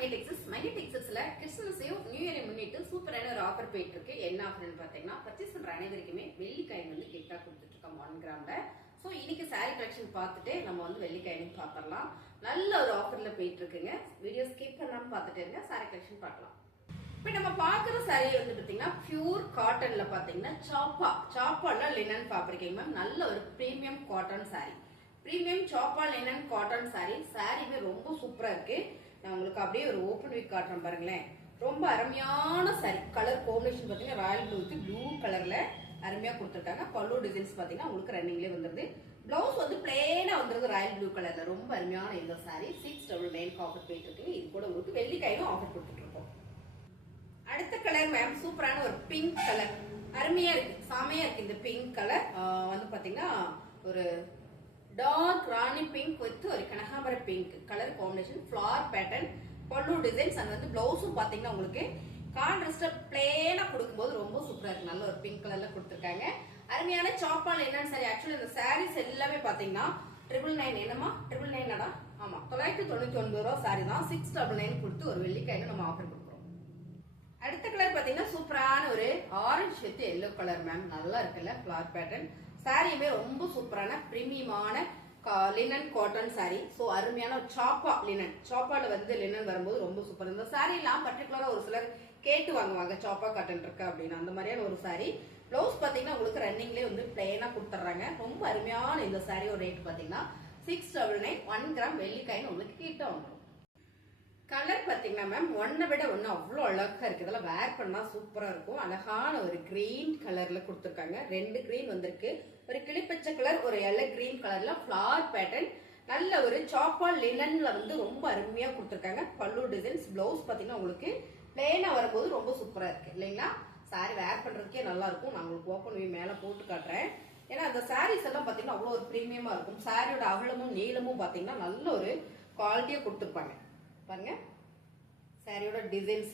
மங்கி டெக்ஸஸ்ல கிறிஸ்துமஸையும் new இயரை முன்னிட்டு சூப்பரான ஒரு ஆஃபர் போயிட்டு இருக்கு. என்ன ஆஃபர்னு பாத்தீங்கன்னா, பர்ச்சேஸ் பண்ற அனைவருக்குமே வெள்ளிக்காயின் வந்து கிஃப்டா கொடுத்துட்டு இருக்கோம் 1 கிராம்ல. சோ இன்னைக்கு சாரி கலெக்ஷன் பார்த்துட்டு நம்ம வந்து வெள்ளிக்காயின் பாத்திரலாம். நல்ல ஒரு ஆஃபர்ல போயிட்டு இருக்குங்க. வீடியோ ஸ்கிப் பண்ணாம பார்த்துட்டு இருங்க, சாரி கலெக்ஷன் பார்க்கலாம். இப்ப நம்ம பாக்குற சாரி வந்து பாத்தீங்கன்னா பியூர் காட்டன்ல பாத்தீங்கன்னா சாப்பால லினன் ஃபேப்ரிக் மேம். நல்ல ஒரு பிரீமியம் காட்டன் சாரி, பிரீமியம் சாப்பா லினன் காட்டன் சாரி. சாரியுமே ரொம்ப சூப்பரா இருக்கு. நான் உங்களுக்கு அப்படியே ஒரு ஓப்பன் வீக் காட்டுறேன் பாருங்களேன். ரொம்ப அருமையான சாரி. கலர் காம்பினேஷன் பாத்தீங்கன்னா ராயல் ப்ளூ வித் ப்ளூ கலர்ல அருமையா கொடுத்துருக்காங்க. பல்லு டிசைன்ஸ் பாத்தீங்கன்னா உங்களுக்கு ரன்னிங்லேயே வந்துருது. பிளவுஸ் வந்து பிளேனா வந்துருது ராயல் ப்ளூ கலர்ல. ரொம்ப அருமையான இந்த சாரி 699 ஆஃபர் போயிட்டு இருக்கு. இது கூட உங்களுக்கு வெள்ளிக்காயும் ஆஃபர் கொடுத்துட்டு இருக்கோம். அடுத்த கலர் மேம் சூப்பரான ஒரு பிங்க் கலர், அருமையா இருக்கு, செமையா இருக்கு. இந்த பிங்க் கலர் வந்து பாத்தீங்கன்னா ஒரு டார்க் ராணி பிங்க் வித் ஒரு கனகாம்பர pink colour combination, flower pattern, பல்லு டிசைன்ஸ். அண்ட் வந்து பிளவுஸும் பாத்தீங்கன்னா உங்களுக்கு கான்ட்ராஸ்டா பிளேனா கொடுக்கும்போது ரொம்ப சூப்பரா இருக்கு. நல்ல ஒரு பிங்க் கலர்ல கொடுத்துருக்காங்க. அருமையான சாப்பால் என்னன்னு சாரி. ஆக்சுவலி இந்த சாரீஸ் எல்லாமே பாத்தீங்கன்னா 999 என்னமா 999 ஆமா 999 ரூபா சாரி தான். 699 கொடுத்து ஒரு வெள்ளிக்காயில நம்ம ஆஃபர் கொடுக்குறோம். அடுத்த கலர் பாத்தீங்கன்னா சூப்பரான ஒரு orange with yellow colour ma'am. நல்லா இருக்குல்ல ஃபிளவர் பேட்டர்ன். சாரியுமே ரொம்ப சூப்பரான பிரீமியமான லினன் காட்டன் சாரி. சோ அருமையான சாப்பா லினன். சாப்பால வந்து லினன் வரும்போது ரொம்ப சூப்பர். இந்த சாரி எல்லாம் பர்டிகுலரா ஒரு சிலர் கேட்டு வாங்குவாங்க, சாப்பா காட்டன் இருக்கு அப்படின்னு. அந்த மாதிரியான ஒரு சாரி. பிளவுஸ் பாத்தீங்கன்னா உங்களுக்கு ரன்னிங்லேயே வந்து பிளெயினா கொடுத்துறாங்க. ரொம்ப அருமையான இந்த சாரியோட ரேட் பாத்தீங்கன்னா 699 1 கிராம் வெள்ளிக்காயின்னு உங்களுக்கு கிட்ட வந்துடும். கலர் பாத்தீங்கன்னா மேம் ஒன்னை விட ஒன்னு அவ்வளவு அழகா இருக்கு. இதெல்லாம் வேர் பண்ணா சூப்பரா இருக்கும். அழகான ஒரு கிரீன் கலர்ல கொடுத்துருக்காங்க. 2 கிரீன் வந்திருக்கு. ஒரு கிளிப்பச்சை கலர், ஒரு எல்லோ கிரீன் கலர்ல ஃபிளவர் பேட்டர்ன். நல்ல ஒரு சாப்பால் லினன்ல வந்து ரொம்ப அருமையா கொடுத்துருக்காங்க. பல்லு டிசைன்ஸ். பிளவுஸ் பாத்தீங்கன்னா உங்களுக்கு பிளேனா வரும்போது ரொம்ப சூப்பரா இருக்கு இல்லைங்களா. சாரி வேர் பண்றதுக்கே நல்லா இருக்கும். நான் உங்களுக்கு ஓப்பன் வியூ மேல போட்டு காட்டுறேன். ஏன்னா அந்த சாரீஸ் எல்லாம் பாத்தீங்கன்னா அவ்வளவு ஒரு பிரீமியமா இருக்கும். சாரியோட அகலமும் நீளமும் பாத்தீங்கன்னா நல்ல ஒரு குவாலிட்டியா கொடுத்துருப்பாங்க பாருங்க. சாரியோட டிசைன்ஸ்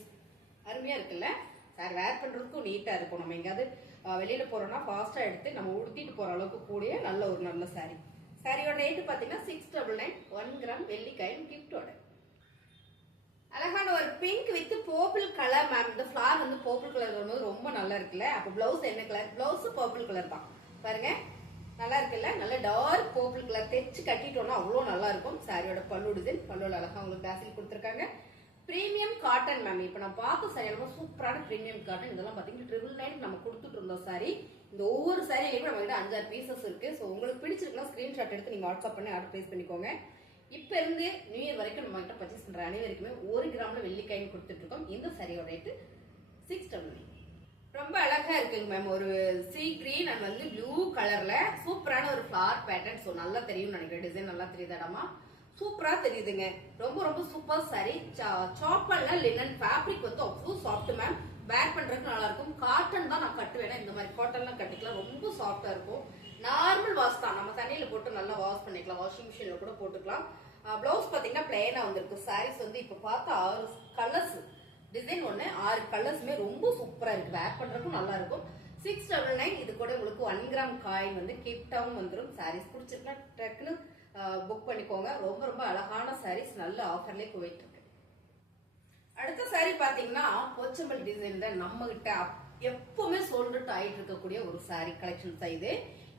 அருமையா இருக்குல்ல. சாரி வேர் பண்றதுக்கும் நீட்டா இருக்கும். நம்ம எங்காவது வெளியில போறோம்னா ஃபாஸ்டா எடுத்து நம்ம உடுத்திட்டு போற அளவுக்கு கூடிய நல்ல சாரி. சாரியோட ரேட் பாத்தீங்கன்னா 699 1 கிராம் வெள்ளிக்காயின் கிஃப்டோட. அழகான ஒரு pink with purple colour ma'am. இந்த ஃபிளவர் வந்து பர்பிள் கலர் வரும்போது ரொம்ப நல்லா இருக்குல்ல. அப்ப பிளவுஸ் என்ன கலர்? பிளவுஸ் பர்பிள் கலர் தான் பாருங்க. நல்லா இருக்குல்ல. நல்ல டார்க் பர்பிள் கலர் தைச்சு கட்டிட்டோம்னா அவ்வளவு நல்லா இருக்கும். சாரியோட பல்லு டிசைன். பல்லுல அழகா உங்களுக்கு டாசில் கொடுத்துருக்காங்க. Premium cotton ma'am. இப்ப நான் பார்த்த சாரி ரொம்ப சூப்பரான பிரீமியம் காட்டன். இதெல்லாம் பாத்தீங்கன்னா 999 நம்ம கொடுத்துட்டு இருந்தோம் சாரி. இந்த ஒவ்வொரு சாரியிலையும் நம்ம கிட்ட 5-6 பீசஸ் இருக்கு. சோ உங்களுக்கு பிடிச்சிருக்குன்னா ஸ்கிரீன்ஷாட் எடுத்து நீங்க வாட்ஸ்அப் பண்ணி ஆர்டர் பிளேஸ் பண்ணிக்கோங்க. இப்ப இருந்து நியூ இயர் வரைக்கும் நம்ம கிட்ட பர்ச்சேஸ் பண்ற அனைவருக்குமே 1 கிராம்ல வெள்ளிக்காயின் கொடுத்துட்டு இருக்கோம். இந்த சாரியோட ரேட் 699. ரொம்ப அழகா இருக்குங்க மேம். ஒரு சீ கிரீன் அண்ட் வந்து ப்ளூ கலர்ல சூப்பரான ஒரு ஃபிளவர் பேட்டர்ன். சோ நல்லா தெரியும் நினைக்கிறேன். டிசைன் நல்லா தெரியுதாடாமா? சூப்பரா தெரியுதுங்க. ரொம்ப சூப்பர் சாரி. சாப்பல்ல லினன் ஃபேப்ரிக் வந்து அவ்வளவு சாஃப்ட் மேம். வேர் பண்றதுக்கு நல்லா இருக்கும். காட்டன் தான் நான் கட்டுவேன். இந்த மாதிரி காட்டன்லாம் கட்டிக்கலாம். ரொம்ப சாஃப்டா இருக்கும். நார்மல் வாஷ் தான். நம்ம தண்ணியில போட்டு நல்லா வாஷ் பண்ணிக்கலாம். வாஷிங் மிஷின்ல கூட போட்டுக்கலாம். பிளவுஸ் பாத்தீங்கன்னா பிளேனா வந்திருக்கு. சாரீஸ் வந்து இப்ப பார்த்தா 6 கலர்ஸ் டிசைன் ஒண்ணு 6 கலர்ஸ்மே ரொம்ப சூப்பரா இருக்கு. வேர் பண்றதுக்கும் நல்லா இருக்கும். 699. இது கூட உங்களுக்கு 1 கிராம் காயின் வந்து கிஃப்டாவும் வந்துடும். சாரீஸ் பிடிச்சிருக்கா டக்குன்னு புக் பண்ணிக்கோங்க. ரொம்ப அழகான சாரீஸ் நல்ல ஆஃபர்லயே போயிட்டு இருக்கு. அடுத்த சாரி பாத்தீங்கன்னா போச்சம்பல் டிசைன் தான். நம்ம கிட்ட எப்பவுமே சோல்ட் அவுட் ஆயிட்டு இருக்கக்கூடிய ஒரு சாரி கலெக்ஷன் தான் இது.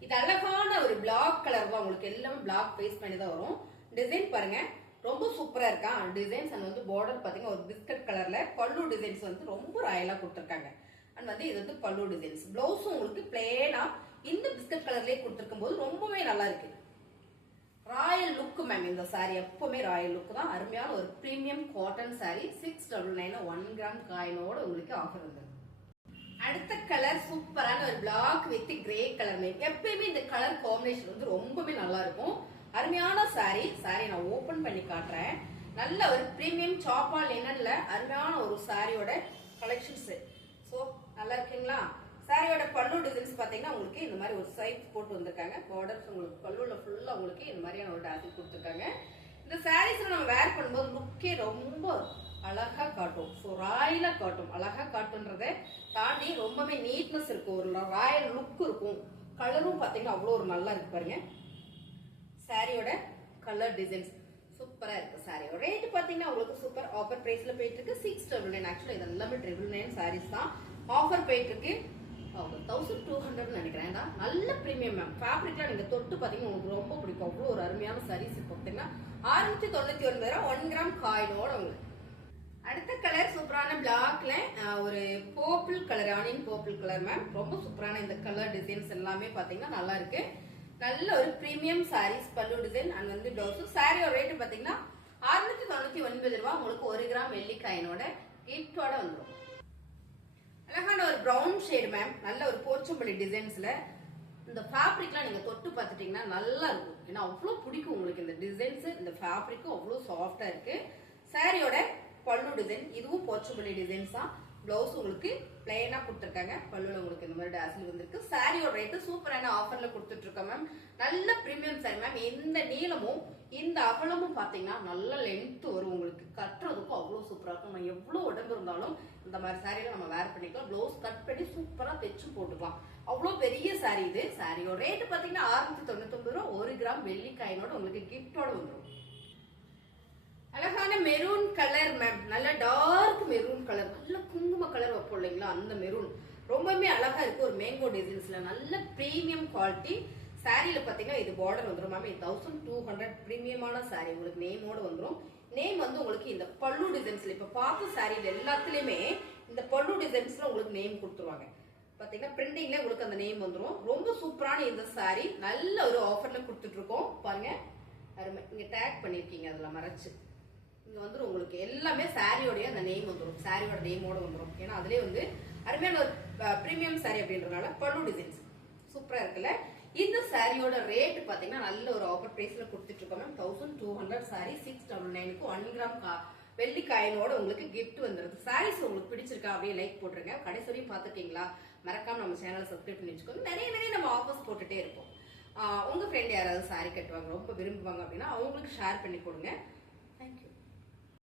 இது அழகான ஒரு பிளாக் கலர் தான். உங்களுக்கு எல்லாமே பிளாக் பேஸ் பண்ணி தான் வரும். டிசைன் பாருங்க ரொம்ப சூப்பரா இருக்கா டிசைன்ஸ். அண்ட் வந்து பார்டர் பாத்தீங்கன்னா ஒரு பிஸ்கட் கலர்ல. பல்லு டிசைன்ஸ் வந்து ரொம்ப ராயலா கொடுத்துருக்காங்க. அண்ட் வந்து இது வந்து பல்லு டிசைன்ஸ். பிளவுஸும் உங்களுக்கு பிளேனா இந்த பிஸ்கட் கலர்லயே கொடுத்துருக்கும் போது ரொம்பவே நல்லா இருக்கு. Royal look ma'am. இந்த சாரி எப்பவுமே ராயல் லுக் தான். அருமையான ஒரு பிரீமியம் காட்டன் சாரி. 699 1 கிராம் காயினோட உங்களுக்கு ஆஃபர் வந்தது. அடுத்த கலர் சூப்பரான ஒரு black with grey colour ma'am. எப்பயுமே இந்த கலர் காம்பினேஷன் வந்து ரொம்பவே நல்லா இருக்கும். அருமையான சாரி. சாரி நான் ஓபன் பண்ணி காட்டுறேன். நல்ல ஒரு பிரீமியம் சாப்பா லினன்ல அருமையான ஒரு சாரியோட கலெக்ஷன்ஸ். சோ நல்லா இருக்குங்களா. சாரியோட பல்லு டிசைன்ஸ் பாத்தீங்கன்னா உங்களுக்கு இந்த மாதிரி ஒரு சைட் போட்டு வந்திருக்காங்க. பார்டர்ஸ் உங்களுக்கு பல்லுல ஃபுல்லா உங்களுக்கு இந்த மாதிரியான ஒரு டாசில் கொடுத்துருக்காங்க. இந்த சாரீஸ்ல நம்ம வேர் பண்ணும்போது லுக்கே ரொம்ப அழகா காட்டும். ஸோ ராயலா காட்டும். அழகா காட்டுன்றதை தாண்டி ரொம்பவே நீட்னஸ் இருக்கும். ஒரு ராயல் லுக் இருக்கும். கலரும் பாத்தீங்கன்னா அவ்வளோ ஒரு நல்லா இருக்கு பாருங்க. சாரியோட கலர் டிசைன்ஸ் சூப்பரா இருக்கு சாரி. ரேட் பாத்தீங்கன்னா உங்களுக்கு சூப்பர் ஆஃபர் பிரைஸ்ல போயிட்டு இருக்கு 699. ஆக்சுவலா இது எல்லாமே 999 சாரீஸ் தான் ஆஃபர் போயிட்டு இருக்கு. 1200 நினைக்கிறேன். நல்ல பிரீமியம் மேம். ஃபேப்ரிக்லாம் நீங்க தொட்டு பாத்தீங்கன்னா உங்களுக்கு ரொம்ப பிடிக்கும். அவ்வளவு ஒரு அருமையான சாரீஸ் பாத்தீங்கன்னா 691 1 கிராம் காயினோட உங்களுக்கு. அடுத்த கலர் சூப்பரான பிளாக்ல ஒரு purple colour, onion purple colour ma'am. ரொம்ப சூப்பரான இந்த கலர் டிசைன்ஸ் எல்லாமே பாத்தீங்கன்னா நல்லா இருக்கு. நல்ல ஒரு பிரீமியம் சாரீஸ், பல்லு டிசைன் அண்ட் வந்து பிளவுஸ். சாரியோட ரேட் பாத்தீங்கன்னா 699 ரூபாய். உங்களுக்கு 1 கிராம் வெள்ளிக்காயினோட கிஃப்டோட வந்துடும். அழகான ஒரு பிரவுன் ஷேட் மேம். நல்ல ஒரு போச்சம்பள்ளி டிசைன்ஸ்ல இந்த ஃபேப்ரிக்லாம் நீங்க தொட்டு பார்த்துட்டீங்கன்னா நல்லா இருக்கும். ஏன்னா அவ்வளவு பிடிக்கும் உங்களுக்கு இந்த டிசைன்ஸ். இந்த ஃபேப்ரிக்கும் அவ்வளவு சாஃப்டா இருக்கு. சாரியோட பல்லு டிசைன் இதுவும் போச்சம்பள்ளி டிசைன்ஸ் தான். பிளவுஸ் உங்களுக்கு பிளைனா கொடுத்துருக்காங்க. பல்லுல உங்களுக்கு இந்த மாதிரி டாசில் வந்திருக்கு. சாரியோட ரேட்டு சூப்பரான ஆஃபர்ல கொடுத்துட்டு இருக்கோம் மேம். நல்ல பிரீமியம் சாரி மேம். இந்த நீளமும் இந்த அகலமும் பாத்தீங்கன்னா நல்ல லென்த் வரும். உங்களுக்கு கட்டுறதுக்கும் அவ்வளவு சூப்பரா இருக்கும். நம்ம எவ்வளவு உடம்பு இருந்தாலும் இந்த மாதிரி சாரியில நம்ம வேர் பண்ணிக்கலாம். பிளவுஸ் கட் பண்ணி சூப்பரா தைச்சு போட்டுக்கலாம். அவ்வளவு பெரிய சாரி இது. சாரியோட ரேட் பாத்தீங்கன்னா 699 ரூபாய். 1 கிராம் வெள்ளிக்காயினோட உங்களுக்கு கிஃப்டோட வந்துடும். அழகான மெரூன் கலர் மேம். நல்ல டார்க் மெரூன் கலர், நல்ல குங்கும கலர் வைப்போம் இல்லைங்களா, அந்த மெரூன் ரொம்பவே அழகா இருக்கு. ஒரு மேங்கோ டிசைன்ஸ்ல நல்ல பிரீமியம் குவாலிட்டி. சாரியில பாத்தீங்கன்னா இது பார்டர் வந்துடும் மேம். 1200 பிரீமியமான சாரி. உங்களுக்கு நேமோட வந்துடும். நேம் வந்து உங்களுக்கு இந்த பல்லு டிசைன்ஸ்ல இப்ப பார்த்த சாரியில எல்லாத்துலயுமே இந்த பல்லு டிசைன்ஸ்ல உங்களுக்கு நேம் கொடுத்துருவாங்க. பாத்தீங்கன்னா பிரிண்டிங்ல உங்களுக்கு அந்த நேம் வந்துடும். ரொம்ப சூப்பரான இந்த சாரி நல்ல ஒரு ஆஃபர்ல கொடுத்துட்டு இருக்கோம். பாருங்க அருமை. இங்க டேக் பண்ணிருக்கீங்க அதுல மறைச்சு. இங்க வந்து உங்களுக்கு எல்லாமே சாரியோட அந்த நேம் வந்துடும். சாரியோட நேமோட வந்துடும். ஏன்னா அதுலயே வந்து அருமையான ஒரு பிரீமியம் சாரி அப்படின்றதுனால பல்லு டிசைன்ஸ் சூப்பரா இருக்குல்ல. இந்த சாரியோட ரேட் பாத்தீங்கன்னா நல்ல ஒரு ஆஃபர் பிரைஸ்ல கொடுத்துட்டு இருக்கோம் மேம். 1200 சாரி 699 1 கிராம் வெள்ளிக்காயினோட உங்களுக்கு கிஃப்ட் வந்துருது. சாரீஸ் உங்களுக்கு பிடிச்சிருக்கா அப்படியே லைக் போட்டுருங்க. கடைசி வரையும் பாத்துக்கீங்களா, மறக்காம நம்ம சேனலை சப்ஸ்கிரைப் பண்ணி வச்சுக்கோங்க. நிறைய நம்ம ஆஃபர்ஸ் போட்டுட்டே இருப்போம். உங்க ஃப்ரெண்ட் யாராவது சாரி கட்டுவாங்க ரொம்ப விரும்புவாங்க அப்படின்னா அவங்களுக்கு ஷேர் பண்ணி கொடுங்க. தேங்க்யூ.